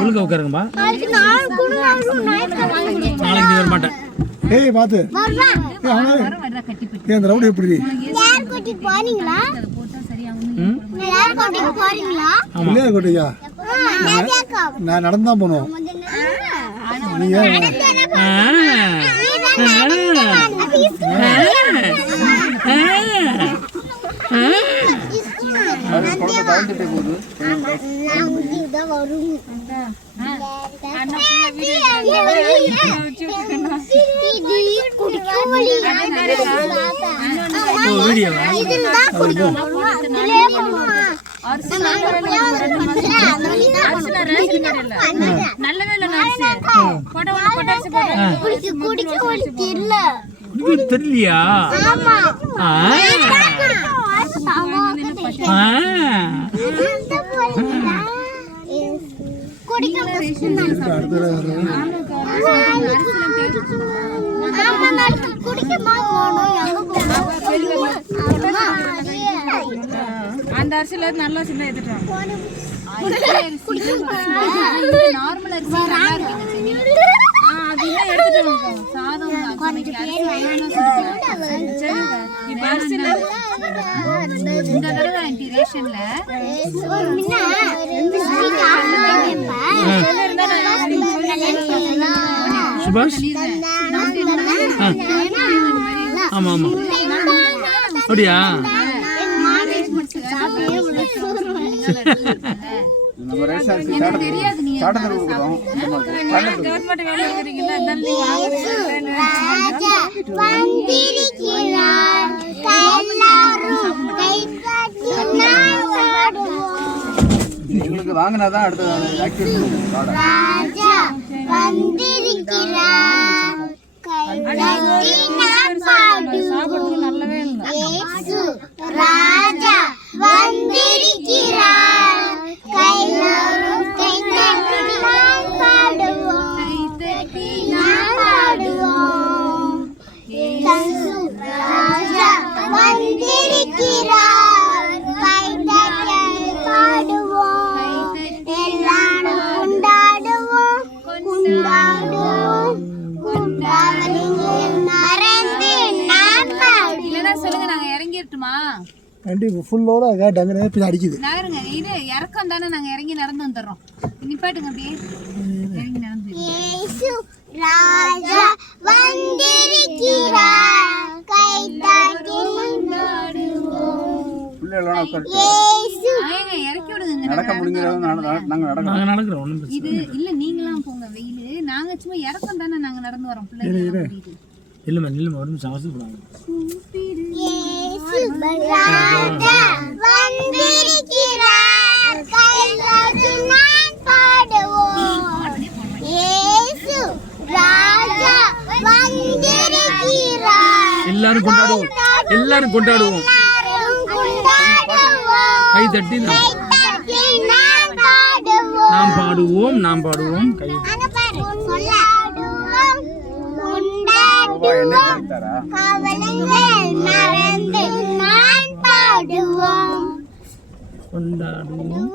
ஒழுங்கா உட்காருங்கம்மா. நாளைக்கு நீ வர மாட்டேன். ஏய் பாத்து இந்த ரவுடி எப்படி கோட்டையா? நான் நடந்துதான் போனோம். நீங்க தெரியலையா? அந்த அரிசியில நல்லா சின்ன எடுத்துட்டோம். சுபாஷ் ஆமா ஆமா அப்படியா? வாங்கினாதான் அடுத்த நல்லவே நகருங்க. இது இறக்கம் தானே, நாங்க இறங்கி நடந்து வந்துடுறோம். நிப்பாட்டுங்க அப்படியே இறங்கி நடந்து. இறக்கி விடுங்க. இது இல்ல, நீங்களாம் போங்க. வெயிலு நாங்க சும்மா இறக்கம் தானே, நாங்க நடந்து வரோம். பிள்ளைங்க இல்லம்மா இல்லம்மா ஒரு நிமிஷம் அவசரப்படாங்க. எல்லாரும் கொண்டாடுவோம், எல்லாரும் கொண்டாடுவோம். கை தட்டி நாம் பாடுவோம், நாம் பாடுவோம். கை கொண்டாடுவோம்